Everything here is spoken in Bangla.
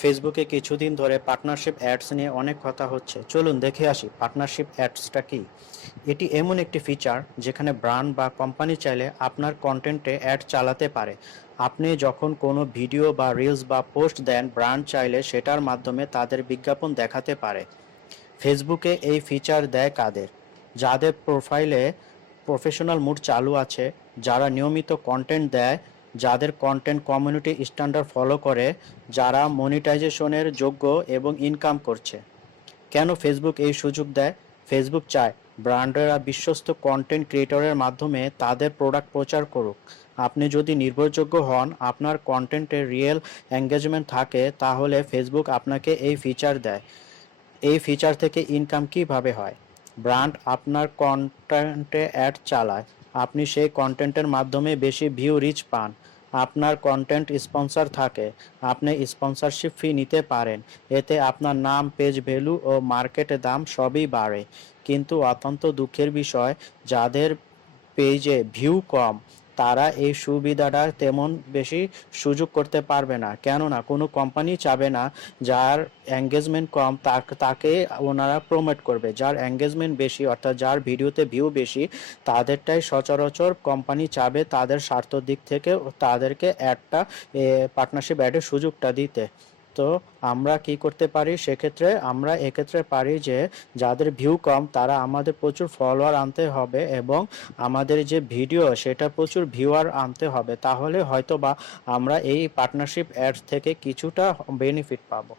ফেসবুকে কিছুদিন ধরে পার্টনারশিপ অ্যাডস নিয়ে অনেক কথা হচ্ছে। চলুন দেখে আসি পার্টনারশিপ অ্যাডসটা কি। এটি এমন একটি ফিচার যেখানে ব্র্যান্ড বা কোম্পানি চাইলে আপনার কন্টেন্টে অ্যাড চালাতে পারে। আপনি যখন কোনো ভিডিও বা রিলস বা পোস্ট দেন ব্র্যান্ড চাইলে সেটার মাধ্যমে তাদের বিজ্ঞাপন দেখাতে পারে। ফেসবুকে এই ফিচার দেয় কাদের? যাদের প্রোফাইলে প্রফেশনাল মুড চালু আছে, যারা নিয়মিত কন্টেন্ট দেয় যাদের কন্টেন্ট কমিউনিটি স্ট্যান্ডার্ড ফলো করে, যারা মনিটাইজেশনের যোগ্য এবং ইনকাম করছে। কেন ফেসবুক এই সুযোগ দেয়? ফেসবুক চায় ব্র্যান্ডেরা বিশ্বস্ত কন্টেন্ট ক্রিয়েটরের মাধ্যমে তাদের প্রোডাক্ট প্রচার করুক। আপনি যদি নির্ভরযোগ্য হন, আপনার কন্টেন্টে রিয়েল এঙ্গেজমেন্ট থাকে, তাহলে ফেসবুক আপনাকে এই ফিচার দেয়। এই ফিচার থেকে ইনকাম কীভাবে হয়? ব্র্যান্ড আপনার কন্টেন্টে অ্যাড চালায়। আপনি সেই কন্টেন্টের মাধ্যমে বেশি ভিউ রিচ পান। আপনার কন্টেন্ট স্পন্সর থাকে। আপনি স্পন্সরশিপ ফি নিতে পারেন। এতে আপনার নাম পেজ ভ্যালু ও মার্কেটে দাম সবই বাড়ে। কিন্তু অত্যন্ত দুঃখের বিষয়, যাদের পেজে ভিউ কম তারা এই সুবিধাটা তেমন বেশি সুযোগ করতে পারবে না। কেননা, কোনো কোম্পানি চাবে না যার এঙ্গেজমেন্ট কম তাক- ওনারা প্রমোট করবে। যার এঙ্গেজমেন্ট বেশি, অর্থাৎ যার ভিডিওতে ভিউ বেশি, তাদেরটাই সচরাচর কোম্পানি চাবে তাদের স্বার্থ দিক থেকে তাদেরকে একটা পার্টনারশিপ অ্যাডের সুযোগটা দিতে। তো আমরা কি করতে পারি? সেক্ষেত্রে আমরা এক্ষেত্রে পারি যে, যাদের ভিউ কম, তারা আমাদের প্রচুর ফলোয়ার আনতে হবে এবং আমাদের যে ভিডিও সেটা প্রচুর ভিউয়ার আনতে হবে। তাহলে হয়তো বা আমরা এই পার্টনারশিপ অ্যাডস থেকে কিছুটা বেনিফিট পাবো।